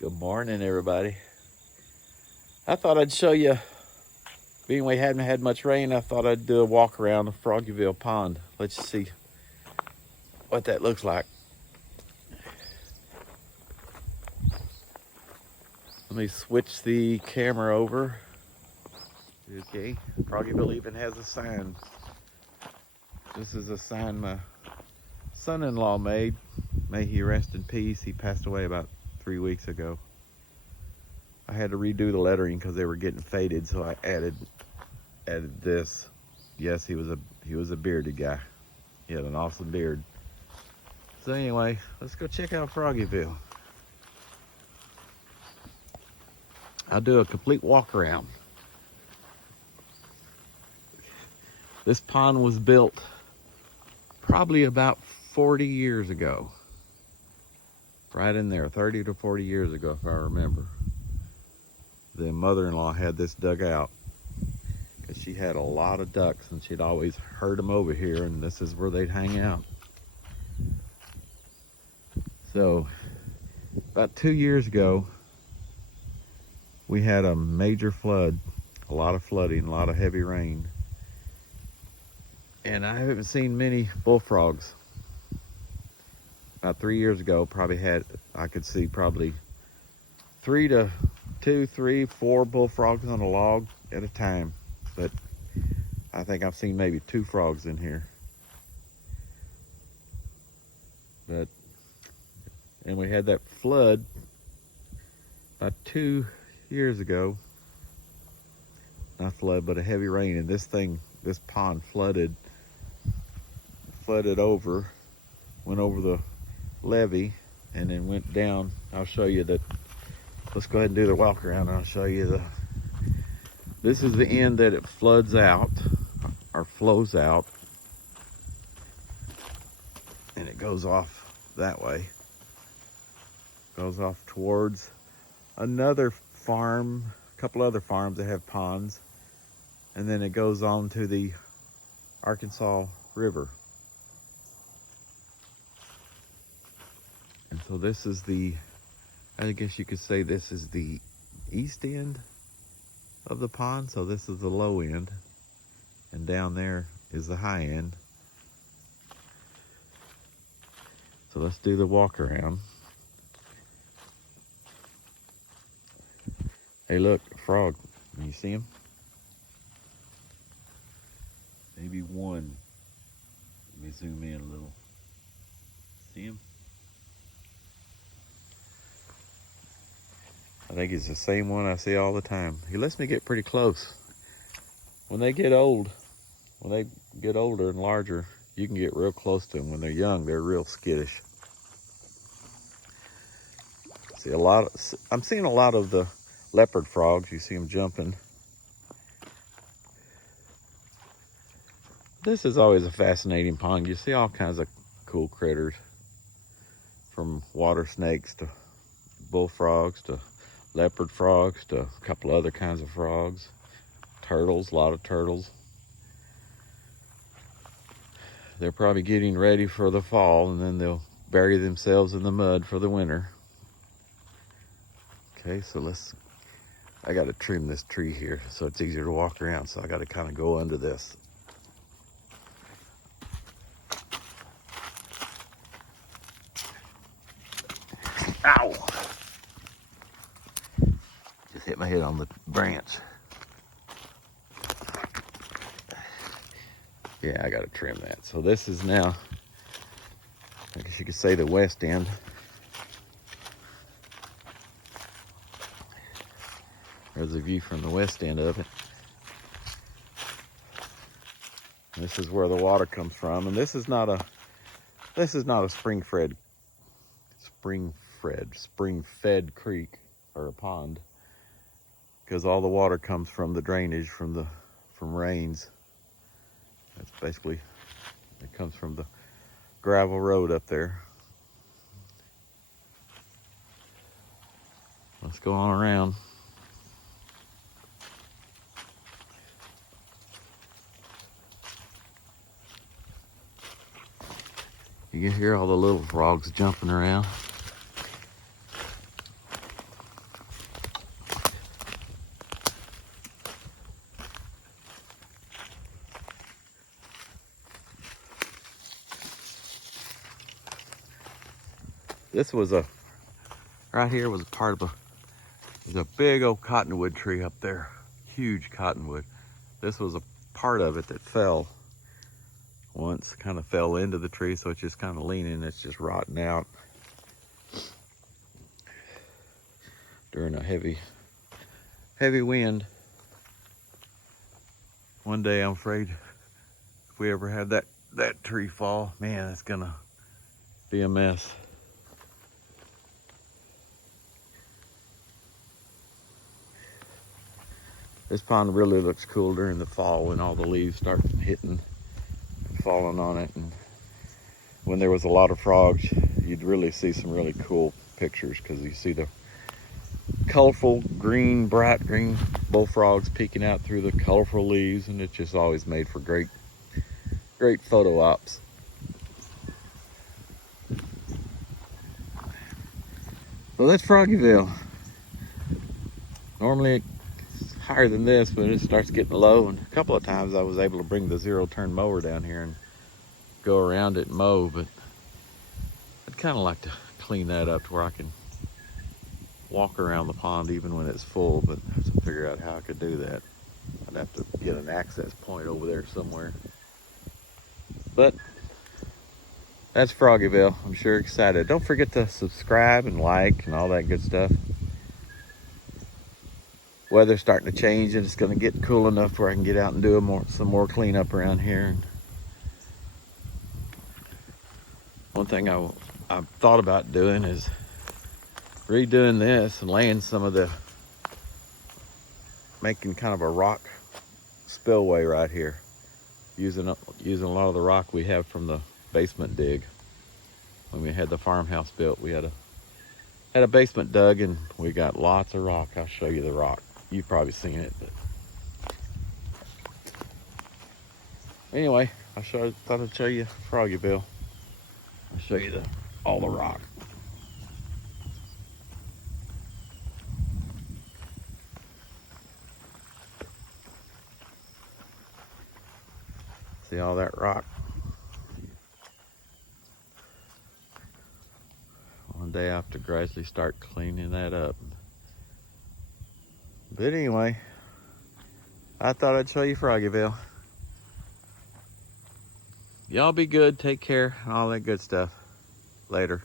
Good morning, everybody. I thought I'd show you, being we hadn't had much rain, I thought I'd do a walk around the Froggyville pond. Let's see what that looks like. Let me switch the camera over. Okay, Froggyville even has a sign. This is a sign my son-in-law made. May he rest in peace. He passed away about 3 weeks ago. I had to redo the lettering because they were getting faded, so I added this. Yes, he was a bearded guy. He had an awesome beard. So anyway, let's go check out Froggyville. I'll do a complete walk around. This pond was built probably about 40 years ago. Right in there, 30 to 40 years ago, if I remember. The mother-in-law had this dug out because she had a lot of ducks and she'd always herd them over here, and this is where they'd hang out. So about 2 years ago, we had a major flood, a lot of flooding, a lot of heavy rain. And I haven't seen many bullfrogs. About 3 years ago, I could see probably 2, 3, 4 bullfrogs on a log at a time. But I think I've seen maybe 2 frogs in here. And we had that flood about 2 years ago. Not flood, but a heavy rain. And this pond flooded over, went over the levee, and then went down. I'll show you that. Let's go ahead and do the walk around, and I'll show you this is the end that it floods out, or flows out, and it goes off that way. Goes off towards another farm, a couple other farms that have ponds, and then it goes on to the Arkansas River. And so this is I guess you could say this is the east end of the pond. So this is the low end, and down there is the high end. So let's do the walk around. Hey, look, a frog. Can you see him? Maybe one. Let me zoom in a little. See him? I think it's the same one I see all the time. He lets me get pretty close. When they get older and larger, you can get real close to them. When they're young, they're real skittish. I'm seeing a lot of the leopard frogs. You see them jumping. This is always a fascinating pond. You see all kinds of cool critters, from water snakes to bullfrogs to leopard frogs to a couple other kinds of frogs. Turtles, a lot of turtles. They're probably getting ready for the fall, and then they'll bury themselves in the mud for the winter. Okay, so I got to trim this tree here so it's easier to walk around, so I got to kind of go under this. Ow! Just hit my head on the branch. Yeah, I got to trim that. So this is now, I guess you could say, the west end. There's a view from the west end of it. This is where the water comes from, and this is not a spring-fed creek or a pond, because all the water comes from the drainage from rains. That's basically, it comes from the gravel road up there. Let's go on around. You can hear all the little frogs jumping around. This was right here was a part of there's a big old cottonwood tree up there. Huge cottonwood. This was a part of it that fell once, kind of fell into the tree, so it's just kind of leaning, it's just rotting out during a heavy wind. One day I'm afraid if we ever have that tree fall, man, it's gonna be a mess. This pond really looks cool during the fall when all the leaves start hitting and falling on it. And when there was a lot of frogs, you'd really see some really cool pictures because you see the colorful green, bright green bullfrogs peeking out through the colorful leaves, and it just always made for great photo ops. So that's Froggyville. Normally it's higher than this, but it starts getting low, and a couple of times I was able to bring the zero-turn mower down here and go around it and mow, but I'd kind of like to clean that up to where I can walk around the pond even when it's full, but I have to figure out how I could do that. I'd have to get an access point over there somewhere. But that's Froggyville. I'm sure excited. Don't forget to subscribe and like and all that good stuff. Weather's starting to change and it's going to get cool enough where I can get out and do some more cleanup around here. One thing I've thought about doing is redoing this and laying making kind of a rock spillway right here, using a lot of the rock we have from the basement dig. When we had the farmhouse built, we had a basement dug and we got lots of rock. I'll show you the rock. You've probably seen it, but anyway, thought I'd show you Froggyville. I'll show you all the rock. See all that rock? One day I have to gradually start cleaning that up. But anyway, I thought I'd show you Froggyville. Y'all be good, take care, and all that good stuff. Later.